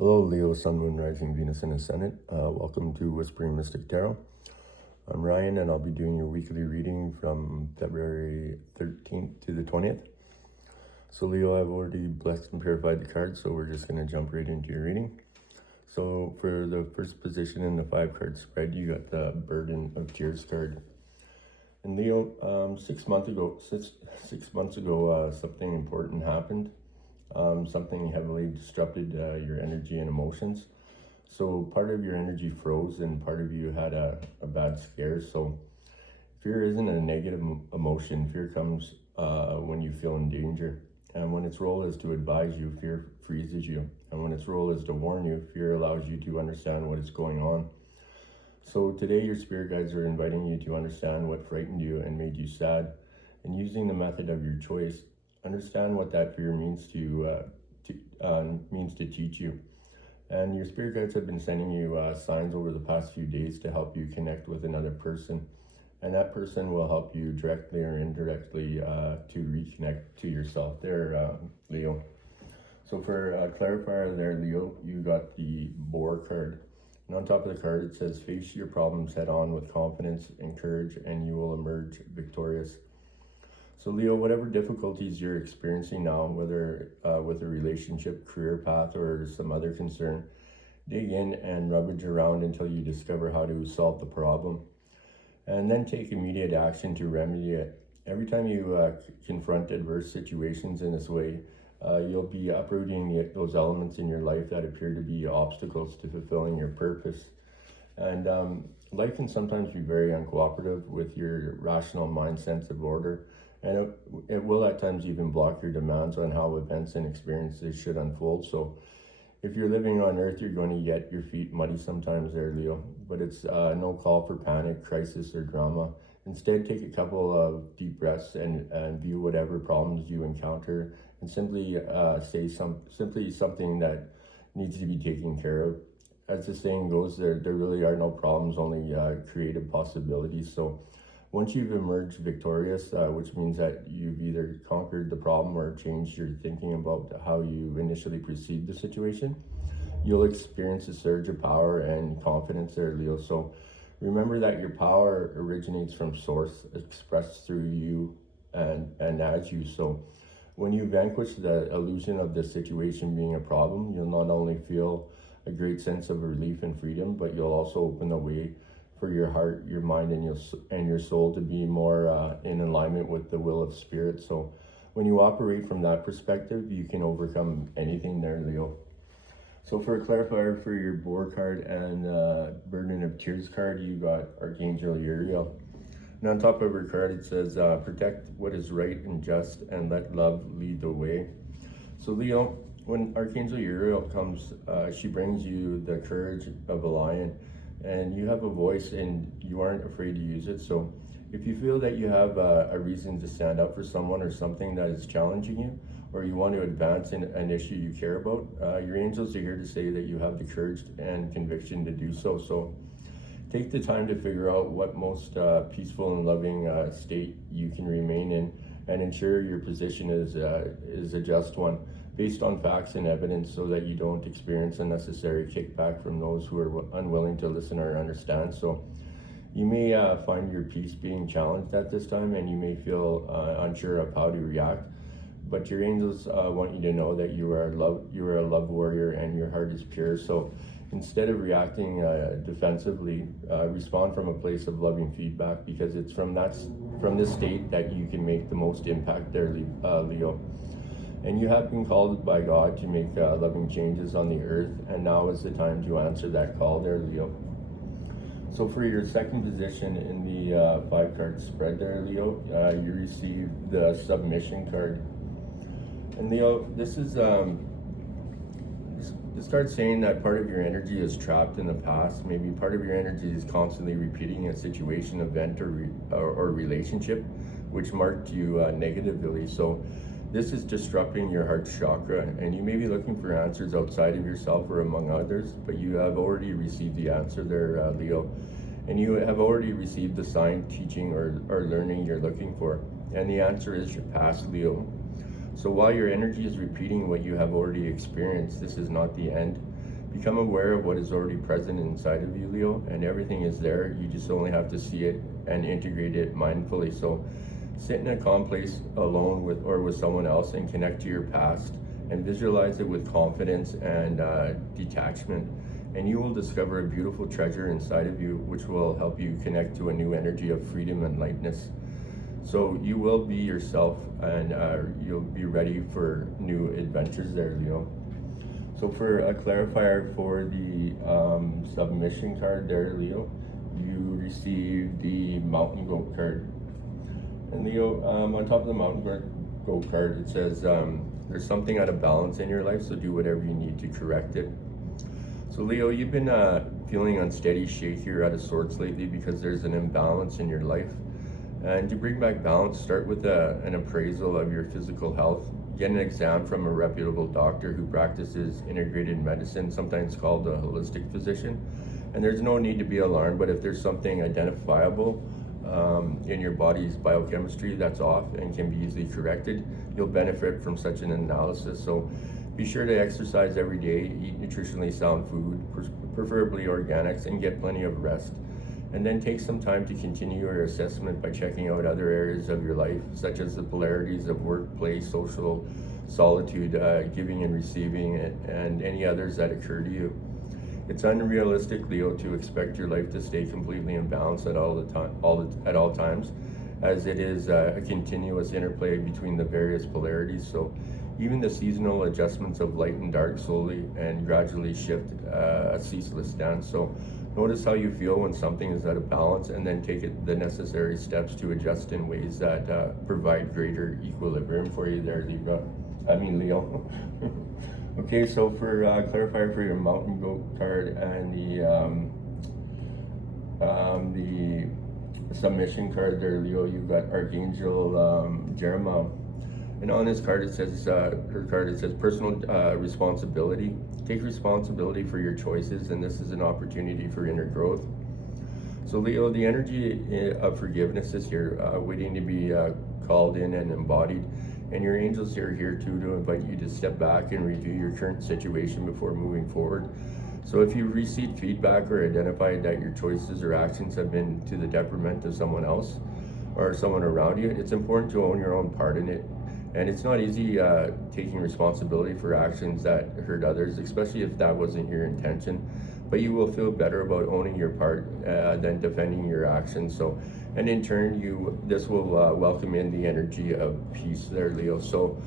Hello, Leo, Sun, Moon, Rising, Venus, and Ascendant. Welcome to Whispering Mystic Tarot. I'm Ryan, and I'll be doing your weekly reading from February 13th to the 20th. So, Leo, I've already blessed and purified the cards, so we're just going to jump right into your reading. So, for the first position in the 5-card spread, you got the Burden of Tears card. And Leo, 6 months ago, something important happened. Something heavily disrupted your energy and emotions. So part of your energy froze and part of you had a bad scare. So fear isn't a negative emotion. Fear comes when you feel in danger. And when its role is to advise you, fear freezes you. And when its role is to warn you, fear allows you to understand what is going on. So today your spirit guides are inviting you to understand what frightened you and made you sad. And using the method of your choice, understand what that fear means to teach you. And your spirit guides have been sending you signs over the past few days to help you connect with another person, and that person will help you directly or indirectly to reconnect to yourself there, Leo. So for a clarifier there, Leo, you got the Boar card, and on top of the card it says face your problems head on with confidence and courage, and you will emerge victorious. So Leo, whatever difficulties you're experiencing now, whether with a relationship, career path, or some other concern, dig in and rummage around until you discover how to solve the problem. And then take immediate action to remedy it. Every time you confront adverse situations in this way, you'll be uprooting those elements in your life that appear to be obstacles to fulfilling your purpose. And life can sometimes be very uncooperative with your rational mind sense of order. And it will at times even block your demands on how events and experiences should unfold. So if you're living on earth, you're going to get your feet muddy sometimes there, Leo. But it's no call for panic, crisis, or drama. Instead, take a couple of deep breaths and view whatever problems you encounter and simply say something that needs to be taken care of. As the saying goes, there really are no problems, only creative possibilities. So once you've emerged victorious, which means that you've either conquered the problem or changed your thinking about how you initially perceived the situation, you'll experience a surge of power and confidence there, Leo. So remember that your power originates from source, expressed through you and as you. So when you vanquish the illusion of the situation being a problem, you'll not only feel a great sense of relief and freedom, but you'll also open the way for your heart, your mind, and your soul to be more in alignment with the will of spirit. So when you operate from that perspective, you can overcome anything there, Leo. So for a clarifier for your Boar card and Burden of Tears card, you got Archangel Uriel. And on top of her card, it says, protect what is right and just and let love lead the way. So Leo, when Archangel Uriel comes, she brings you the courage of a lion. And you have a voice and you aren't afraid to use it. So if you feel that you have a reason to stand up for someone or something that is challenging you, or you want to advance an issue you care about, your angels are here to say that you have the courage and conviction to do so. So take the time to figure out what most peaceful and loving state you can remain in, and ensure your position is a just one, based on facts and evidence, so that you don't experience unnecessary kickback from those who are unwilling to listen or understand. So you may find your peace being challenged at this time, and you may feel unsure of how to react, but your angels want you to know that you are a love warrior and your heart is pure. So instead of reacting defensively, respond from a place of loving feedback, because it's from this state that you can make the most impact there, Leo. And you have been called by God to make loving changes on the earth, and now is the time to answer that call there, Leo. So for your second position in the 5-card spread there, Leo, you receive the Submission card. And Leo, this card's saying that part of your energy is trapped in the past. Maybe part of your energy is constantly repeating a situation, event, or relationship which marked you negatively. So this is disrupting your heart chakra, and you may be looking for answers outside of yourself or among others, but you have already received the answer there, Leo. And you have already received the sign, teaching, or learning you're looking for. And the answer is your past, Leo. So while your energy is repeating what you have already experienced, this is not the end. Become aware of what is already present inside of you, Leo, and everything is there. You just only have to see it and integrate it mindfully. So sit in a calm place alone with someone else and connect to your past and visualize it with confidence and detachment. And you will discover a beautiful treasure inside of you, which will help you connect to a new energy of freedom and lightness. So you will be yourself, and you'll be ready for new adventures there, Leo. So for a clarifier for the submission card there, Leo, you receive the Mountain Goat card. And Leo, on top of the Mountain Goat card, it says there's something out of balance in your life, so do whatever you need to correct it. So Leo, you've been feeling unsteady, shaky, or out of sorts lately because there's an imbalance in your life. And to bring back balance, start with an appraisal of your physical health. Get an exam from a reputable doctor who practices integrated medicine, sometimes called a holistic physician. And there's no need to be alarmed, but if there's something identifiable in your body's biochemistry that's off and can be easily corrected, you'll benefit from such an analysis. So be sure to exercise every day, eat nutritionally sound food, preferably organics, and get plenty of rest. And then take some time to continue your assessment by checking out other areas of your life, such as the polarities of work, play, social, solitude, giving and receiving, and any others that occur to you. It's unrealistic, Leo, to expect your life to stay completely in balance at all times, as it is a continuous interplay between the various polarities. So even the seasonal adjustments of light and dark slowly and gradually shift a ceaseless dance. So notice how you feel when something is out of balance, and then take the necessary steps to adjust in ways that provide greater equilibrium for you there, Leo. Okay, so for clarifier for your Mountain Goat card and the submission card there, Leo, you've got Archangel Jeremiah. And on this card, it says, personal responsibility. Take responsibility for your choices, and this is an opportunity for inner growth. So Leo, the energy of forgiveness is here, waiting to be called in and embodied. And your angels are here too to invite you to step back and review your current situation before moving forward. So if you received feedback or identified that your choices or actions have been to the detriment of someone else or someone around you, it's important to own your own part in it. And it's not easy taking responsibility for actions that hurt others, especially if that wasn't your intention. But you will feel better about owning your part than defending your actions. So, and in turn, this will welcome in the energy of peace there, Leo. So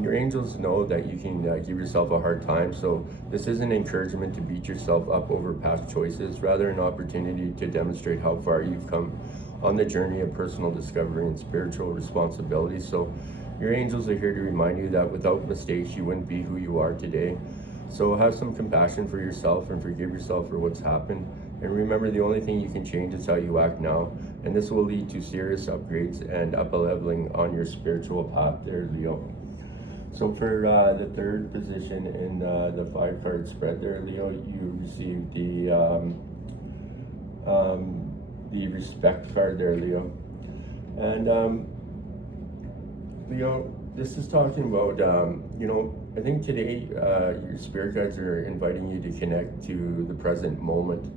your angels know that you can give yourself a hard time. So this is an encouragement to beat yourself up over past choices, rather an opportunity to demonstrate how far you've come on the journey of personal discovery and spiritual responsibility. So your angels are here to remind you that without mistakes, you wouldn't be who you are today. So have some compassion for yourself and forgive yourself for what's happened. And remember, the only thing you can change is how you act now. And this will lead to serious upgrades and up-leveling on your spiritual path there, Leo. So for the third position in the 5-card spread there, Leo, you received the respect card there, Leo. And Leo, this is talking about, I think today your spirit guides are inviting you to connect to the present moment.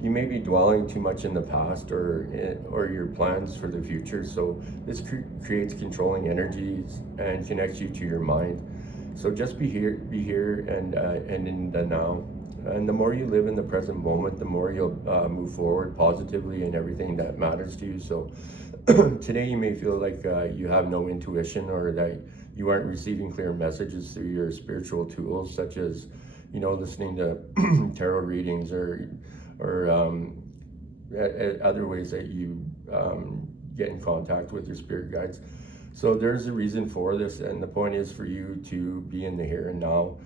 You may be dwelling too much in the past or your plans for the future. So this creates controlling energies and connects you to your mind. So just be here and in the now. And the more you live in the present moment, the more you'll move forward positively in everything that matters to you. So today you may feel like you have no intuition, or that you aren't receiving clear messages through your spiritual tools, such as, listening to tarot readings or other ways that you get in contact with your spirit guides. So there's a reason for this, and the point is for you to be in the here and now.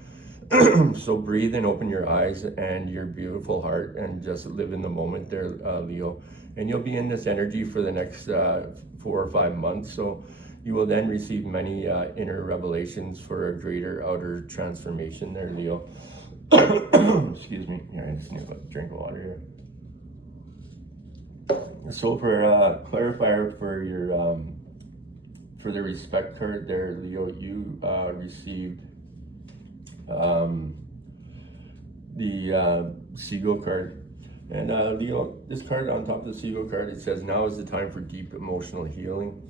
So breathe and open your eyes and your beautiful heart and just live in the moment there, Leo. And you'll be in this energy for the next 4 or 5 months. So you will then receive many inner revelations for a greater outer transformation there, Leo. Excuse me. Here, I just need a drink of water here. So for clarifier for your for the respect card there, Leo, you received the Seagull card. And Leo, this card on top of the Seagull card, it says, now is the time for deep emotional healing.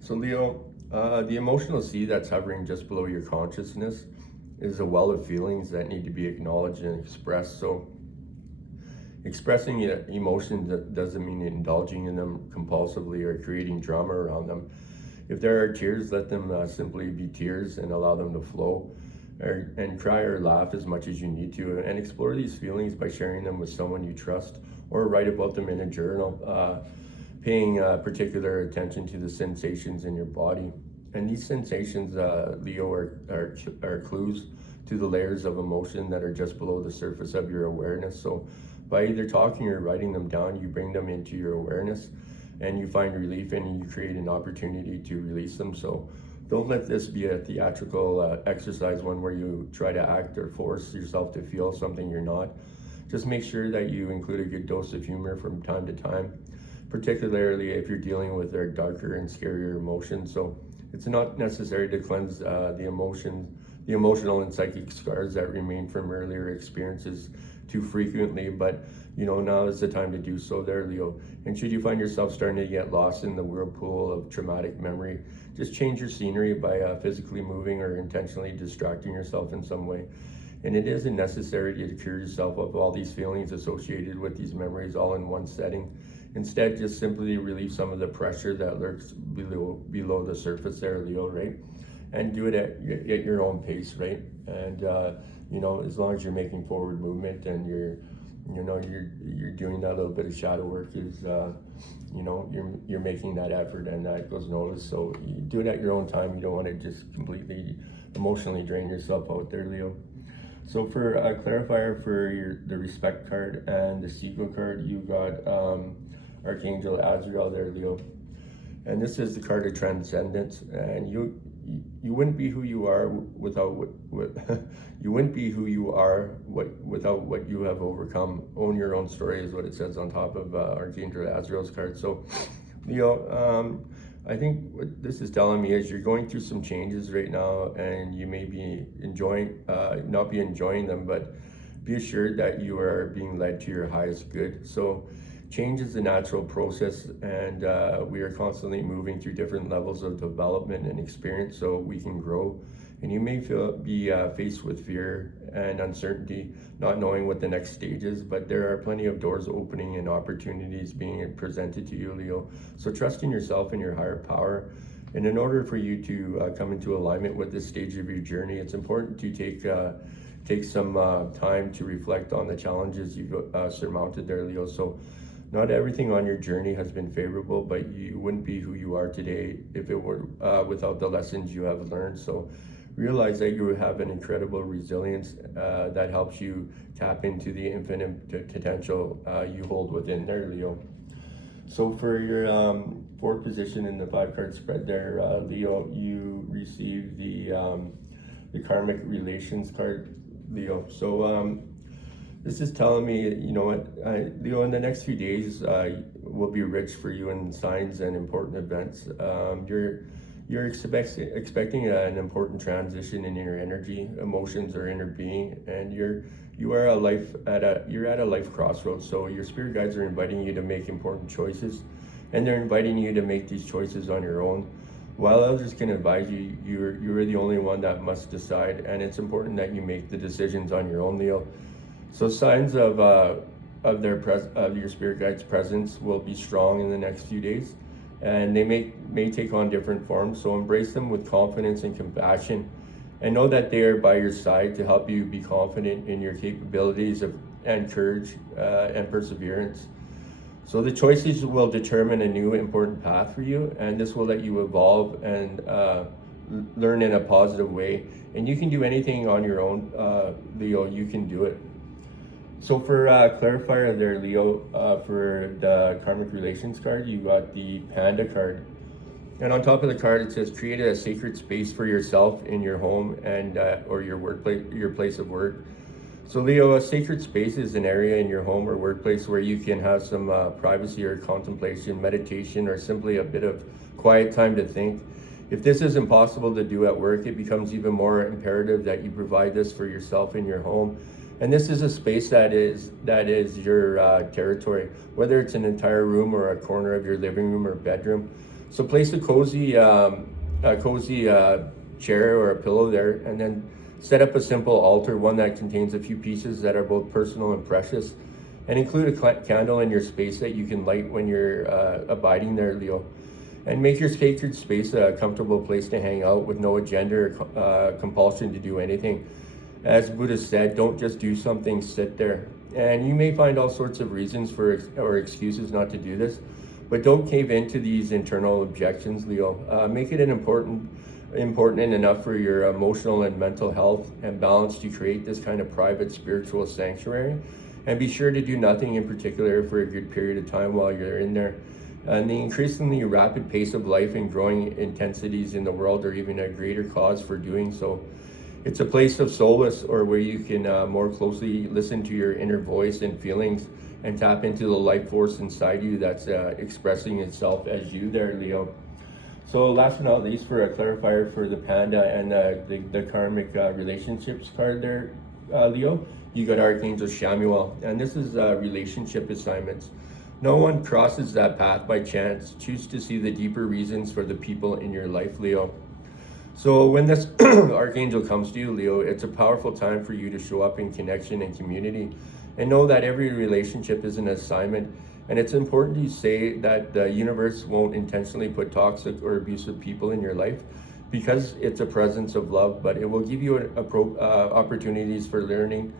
So Leo, the emotional sea that's hovering just below your consciousness is a well of feelings that need to be acknowledged and expressed. So expressing emotions doesn't mean indulging in them compulsively or creating drama around them. If there are tears, let them simply be tears and allow them to flow. And cry or laugh as much as you need to, and explore these feelings by sharing them with someone you trust, or write about them in a journal, paying particular attention to the sensations in your body. And these sensations, Leo, are clues to the layers of emotion that are just below the surface of your awareness. So by either talking or writing them down, you bring them into your awareness and you find relief, and you create an opportunity to release them. So don't let this be a theatrical exercise, one where you try to act or force yourself to feel something you're not. Just make sure that you include a good dose of humor from time to time, particularly if you're dealing with their darker and scarier emotions. So it's not necessary to cleanse the emotional and psychic scars that remain from earlier experiences too frequently, but now is the time to do so there, Leo. And should you find yourself starting to get lost in the whirlpool of traumatic memory, just change your scenery by physically moving or intentionally distracting yourself in some way. And it isn't necessary to cure yourself of all these feelings associated with these memories all in one setting. Instead, just simply relieve some of the pressure that lurks below the surface there, Leo, right? And do it at your own pace, right? And as long as you're making forward movement and you're doing that little bit of shadow work, is you're making that effort, and that goes noticed. So you do it at your own time. You don't want to just completely emotionally drain yourself out there, Leo. So for a clarifier for the respect card and the sequel card, you got Archangel Azrael there, Leo. And this is the card of transcendence, and you wouldn't be who you are without you wouldn't be who you are without what you have overcome. Own your own story is what it says on top of Archangel Azrael's card. So Leo, I think what this is telling me is you're going through some changes right now, and you may be not be enjoying them, but be assured that you are being led to your highest good. So change is a natural process, and we are constantly moving through different levels of development and experience so we can grow. And you may be faced with fear and uncertainty, not knowing what the next stage is, but there are plenty of doors opening and opportunities being presented to you, Leo. So trust in yourself and your higher power. And in order for you to come into alignment with this stage of your journey, it's important to take some time to reflect on the challenges you've surmounted there, Leo. So not everything on your journey has been favorable, but you wouldn't be who you are today if it were without the lessons you have learned. So realize that you have an incredible resilience that helps you tap into the infinite potential you hold within there, Leo. So for your fourth position in the 5-card spread there, Leo, you received the karmic relations card, Leo. So this is telling me, Leo, in the next few days will be rich for you in signs and important events. You're expecting an important transition in your energy, emotions, or inner being, and you're at a life crossroads. So your spirit guides are inviting you to make important choices, and they're inviting you to make these choices on your own. While others can advise you, you're the only one that must decide, and it's important that you make the decisions on your own, Leo. So signs of your spirit guides' presence will be strong in the next few days, and they may take on different forms. So embrace them with confidence and compassion, and know that they are by your side to help you be confident in your capabilities and courage and perseverance. So the choices will determine a new important path for you, and this will let you evolve and learn in a positive way. And you can do anything on your own, Leo. You can do it. So for clarifier there, Leo, for the karmic relations card, you got the panda card. And on top of the card, it says create a sacred space for yourself in your home and or your workplace, your place of work. So Leo, a sacred space is an area in your home or workplace where you can have some privacy or contemplation, meditation, or simply a bit of quiet time to think. If this is impossible to do at work, it becomes even more imperative that you provide this for yourself in your home. And this is a space that is your territory, whether it's an entire room or a corner of your living room or bedroom. So place a cozy chair or a pillow there, and then set up a simple altar, one that contains a few pieces that are both personal and precious, and include a candle in your space that you can light when you're abiding there, Leo. And make your sacred space a comfortable place to hang out with no agenda or compulsion to do anything. As Buddha said, don't just do something, sit there. And you may find all sorts of reasons or excuses not to do this, but don't cave into these internal objections, Leo. Make it important enough for your emotional and mental health and balance to create this kind of private spiritual sanctuary. And be sure to do nothing in particular for a good period of time while you're in there. And the increasingly rapid pace of life and growing intensities in the world are even a greater cause for doing so. It's a place of solace, or where you can more closely listen to your inner voice and feelings and tap into the life force inside you that's expressing itself as you there, Leo. So last but not least, for a clarifier for the panda and the karmic relationships card there, Leo, you got Archangel Shamuel, and this is relationship assignments. No one crosses that path by chance. Choose to see the deeper reasons for the people in your life, Leo. So when this Archangel comes to you, Leo, it's a powerful time for you to show up in connection and community, and know that every relationship is an assignment. And it's important to say that the universe won't intentionally put toxic or abusive people in your life, because it's a presence of love, but it will give you opportunities for learning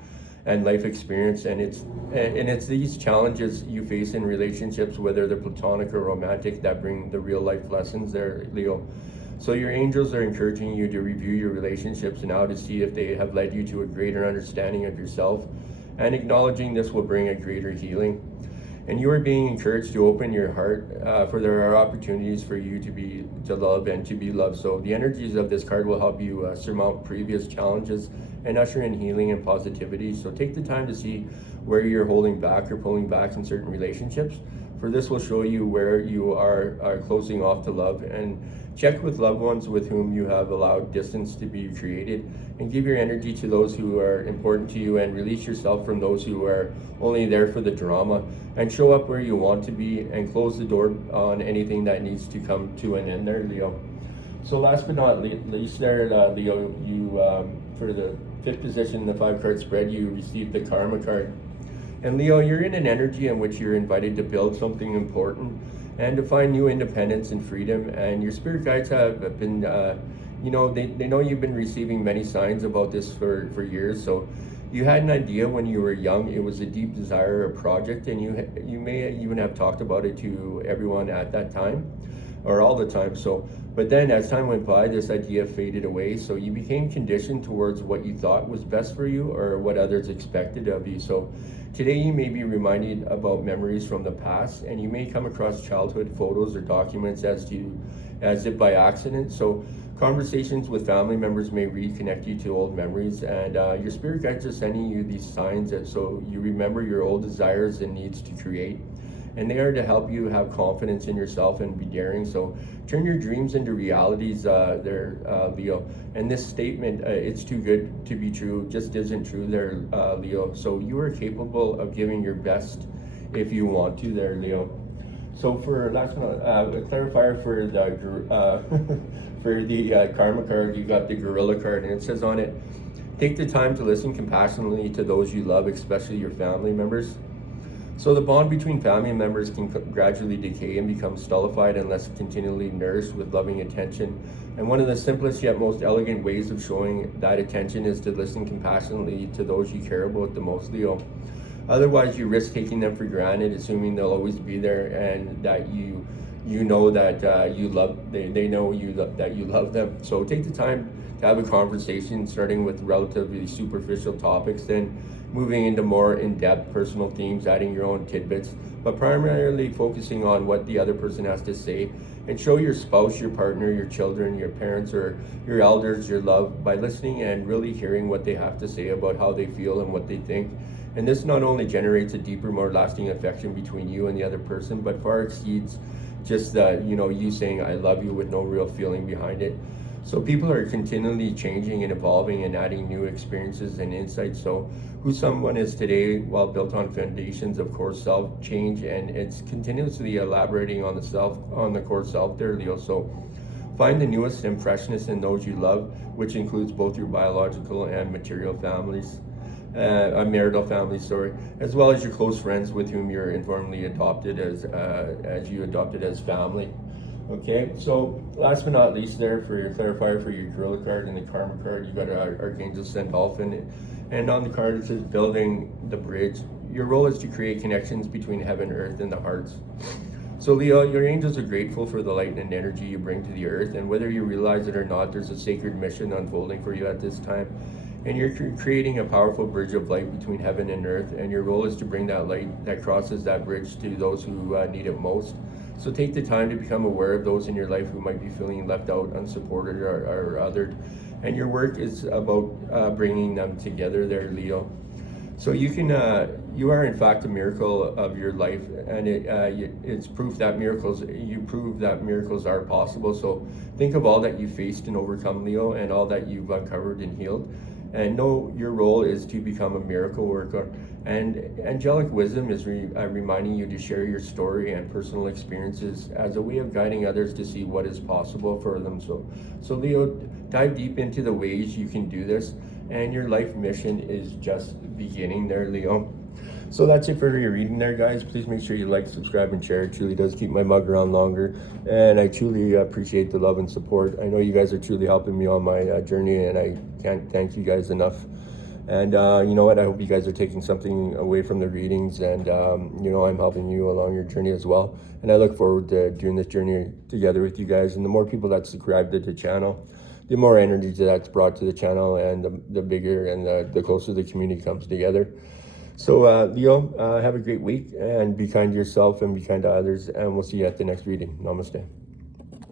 and life experience. And it's these challenges you face in relationships, whether they're platonic or romantic, that bring the real life lessons there, Leo. So your angels are encouraging you to review your relationships now to see if they have led you to a greater understanding of yourself, and acknowledging this will bring a greater healing. And you are being encouraged to open your heart, for there are opportunities for you to love and to be loved. So the energies of this card will help you surmount previous challenges and usher in healing and positivity. So take the time to see where you're holding back or pulling back in certain relationships, for this will show you where you are closing off to love. And check with loved ones with whom you have allowed distance to be created, and give your energy to those who are important to you, and release yourself from those who are only there for the drama, and show up where you want to be, and close the door on anything that needs to come to an end there, Leo. So last but not least there, Leo, you for the 5th position in the 5-card spread, you received the Karma card. And Leo, you're in an energy in which you're invited to build something important and to find new independence and freedom. And your spirit guides have been, they know you've been receiving many signs about this for years. So you had an idea when you were young. It was a deep desire, a project, and you may even have talked about it to everyone at that time, or all the time. So, but then as time went by, this idea faded away. So you became conditioned towards what you thought was best for you, or what others expected of you. So today you may be reminded about memories from the past, and you may come across childhood photos or documents as if by accident. So conversations with family members may reconnect you to old memories, and your spirit guides are sending you these signs so you remember your old desires and needs to create. And they are to help you have confidence in yourself and be daring. So turn your dreams into realities there, Leo. And this statement, it's too good to be true, just isn't true there, Leo. So you are capable of giving your best if you want to there, Leo. So for last one, a clarifier for the for the Karma card, you got the Gorilla card, and it says on it, take the time to listen compassionately to those you love, especially your family members. So the bond between family members can gradually decay and become stultified unless continually nourished with loving attention. And one of the simplest yet most elegant ways of showing that attention is to listen compassionately to those you care about the most, Leo. Otherwise, you risk taking them for granted, assuming they'll always be there, and that you know that they know that you love them. So take the time to have a conversation, starting with relatively superficial topics, then moving into more in-depth personal themes, adding your own tidbits, but primarily focusing on what the other person has to say. And show your spouse, your partner, your children, your parents, or your elders your love by listening and really hearing what they have to say about how they feel and what they think. And this not only generates a deeper, more lasting affection between you and the other person, but far exceeds just you saying I love you with no real feeling behind it. So people are continually changing and evolving and adding new experiences and insights. So who someone is today, while built on foundations of core self change, and it's continuously elaborating on the core self there, Leo. So find the newest and freshness in those you love, which includes both your biological and marital family, sorry, as well as your close friends with whom you're informally adopted as you adopted as family. Okay, so last but not least, there for your clarifier for your gorilla card and the karma card, you got Archangel Sandalphon, and on the card it says building the bridge. Your role is to create connections between heaven, earth, and the hearts. So Leo, your angels are grateful for the light and energy you bring to the earth, and whether you realize it or not, there's a sacred mission unfolding for you at this time. And you're creating a powerful bridge of light between heaven and earth, and your role is to bring that light that crosses that bridge to those who need it most. So take the time to become aware of those in your life who might be feeling left out, unsupported, or othered. And your work is about bringing them together there, Leo. So you are in fact a miracle of your life, and it's proof that you prove that miracles are possible. So think of all that you faced and overcome, Leo, and all that you've uncovered and healed. And know your role is to become a miracle worker. And angelic wisdom is reminding you to share your story and personal experiences as a way of guiding others to see what is possible for them. So Leo, dive deep into the ways you can do this, and your life mission is just beginning there, Leo. So that's it for your reading there, guys. Please make sure you like, subscribe, and share. It truly does keep my mug around longer, and I truly appreciate the love and support. I know you guys are truly helping me on my journey, and I can't thank you guys enough. And you know what? I hope you guys are taking something away from the readings, and I'm helping you along your journey as well. And I look forward to doing this journey together with you guys. And the more people that subscribe to the channel, the more energy that's brought to the channel, and the bigger and the closer the community comes together. So Leo, have a great week, and be kind to yourself and be kind to others, and we'll see you at the next reading. Namaste.